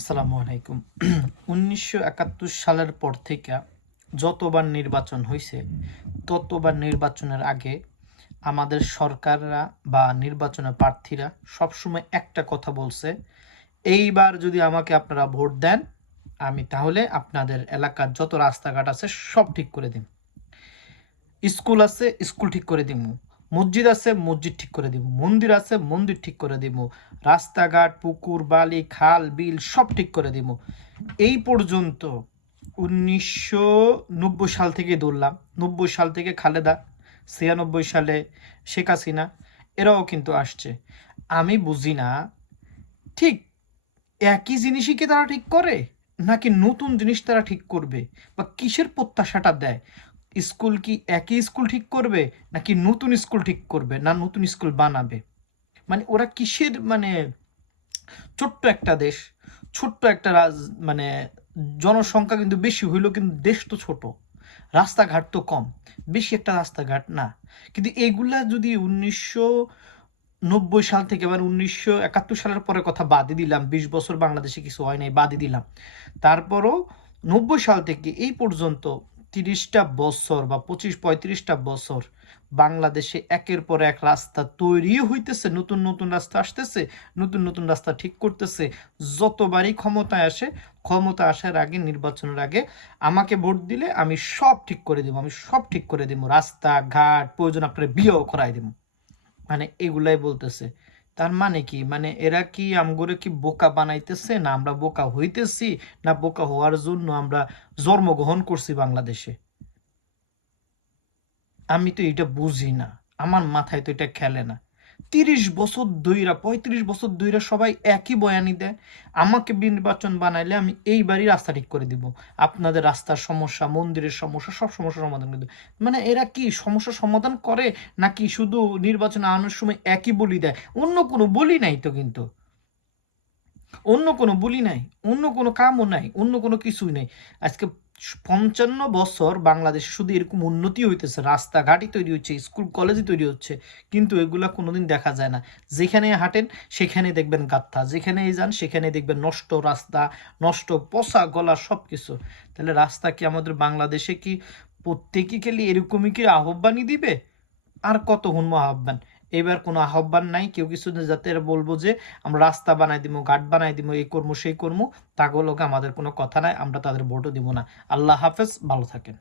আসসালামু আলাইকুম। উনিশশো একাত্তর সালের পর থেকে যতবার নির্বাচন হয়েছে ততবার নির্বাচনের আগে আমাদের সরকাররা বা নির্বাচনের প্রার্থীরা সবসময় একটা কথা বলছে, এইবার যদি আমাকে আপনারা ভোট দেন, আমি তাহলে আপনাদের এলাকার যত রাস্তাঘাট আছে সব ঠিক করে দিন স্কুল আছে, স্কুল ঠিক করে দিব মসজিদ আছে, মসজিদ ঠিক করে দিব। মন্দির আছে, মন্দির ঠিক করে দিব। রাস্তাঘাট, পুকুর, বালি, খাল, বিল সব ঠিক করে দিব। এই পর্যন্ত উনিশশো নব্বই সাল থেকে ধরলাম। নব্বই সাল থেকে খালেদা, ছিয়ানব্বই সালে শেখ হাসিনা, এরাও কিন্তু আসছে। আমি বুঝি না, ঠিক একই জিনিসই কি তারা ঠিক করে? নাকি নতুন জিনিস তারা ঠিক করবে? বা কিসের প্রত্যাশাটা দেয়? স্কুল কি একই স্কুল ঠিক করবে, নাকি নতুন স্কুল ঠিক করবে, না নতুন স্কুল বানাবে? মানে ওরা কিসের মানে ছোট্ট একটা দেশ, ছোট্ট একটা রাজ মানে জনসংখ্যা কিন্তু বেশি, হইলেও কিন্তু দেশ তো ছোট, রাস্তাঘাট তো কম, বেশি একটা রাস্তাঘাট না। কিন্তু এইগুলা যদি উনিশশো নব্বই সাল থেকে মানে উনিশশো একাত্তর সালের পরে কথা বাদই দিলাম, বিশ বছর বাংলাদেশে কিছু হয় নাই, বাদই দিলাম। তারপরও নব্বই সাল থেকে এই পর্যন্ত তিরিশটা বছর বা পঁচিশ, পঁয়ত্রিশটা বছর বাংলাদেশে একের পর এক রাস্তা তৈরি হইতেছে, নতুন নতুন রাস্তা আসতেছে, নতুন নতুন রাস্তা ঠিক করতেছে। যতবারই ক্ষমতায় আসে, ক্ষমতা আসার আগে, নির্বাচনের আগে আমাকে ভোট দিলে আমি সব ঠিক করে দিব, আমি সব ঠিক করে দিব। রাস্তা ঘাট প্রয়োজন আপনার বিয়েও করাই দিব। মানে এগুলাই বলতেছে। তার মানে কি? মানে এরা কি আমগরে কি বোকা বানাইতেছে না আমরা বোকা হইতেছি? না বোকা হওয়ার জন্য আমরা জন্মগ্রহণ করছি বাংলাদেশে? আমি তো এটা বুঝি না। আমার মাথায় তো এটা খেলে না। তিরিশ বছর দইরা, পঁয়ত্রিশ বছর দইরা সবাই একই বয়ানি দেয়। আমাকে নির্বাচন বানাইলে আমি এইবারই রাস্তা ঠিক করে দিব। আপনাদের রাস্তার সমস্যা, মন্দিরের সমস্যা, সব সমস্যার সমাধান করে মানে এরা কি সমস্যা সমাধান করে, নাকি শুধু নির্বাচন আনার সময় একই বলি দেয়? অন্য কোনো বলি নাই তো কিন্তু। অন্য কোনো বলি নাই, অন্য কোনো কামও নাই, অন্য কোনো কিছুই নাই। আজকে পঞ্চান্ন বছর বাংলাদেশে শুধু এরকম উন্নতি হইতেছে, রাস্তাঘাটই তৈরি হচ্ছে, স্কুল কলেজই তৈরি হচ্ছে, কিন্তু এগুলা কোনোদিন দেখা যায় না। যেখানে হাঁটেন, সেখানে দেখবেন গাত্তা যেখানেই যান, সেখানে দেখবেন নষ্ট রাস্তা, নষ্ট পচা গলা সব কিছু তাহলে রাস্তা কি আমাদের বাংলাদেশে কি প্রত্যেকই খেলি এরকমই কি আহ্বানই দিবে? আর কত হুন্ম আহ্বান? এবার কোনো আহ্বান নাই, কেউ কিছু যাতে বলব যে আমরা রাস্তা বানাই দিব ঘাট বানাই দিব এই কর্ম, সেই কর্ম তাগুলোকে আমাদের কোনো কথা নাই, আমরা তাদের ভোটও দিব না। আল্লাহ হাফেজ, ভালো থাকেন।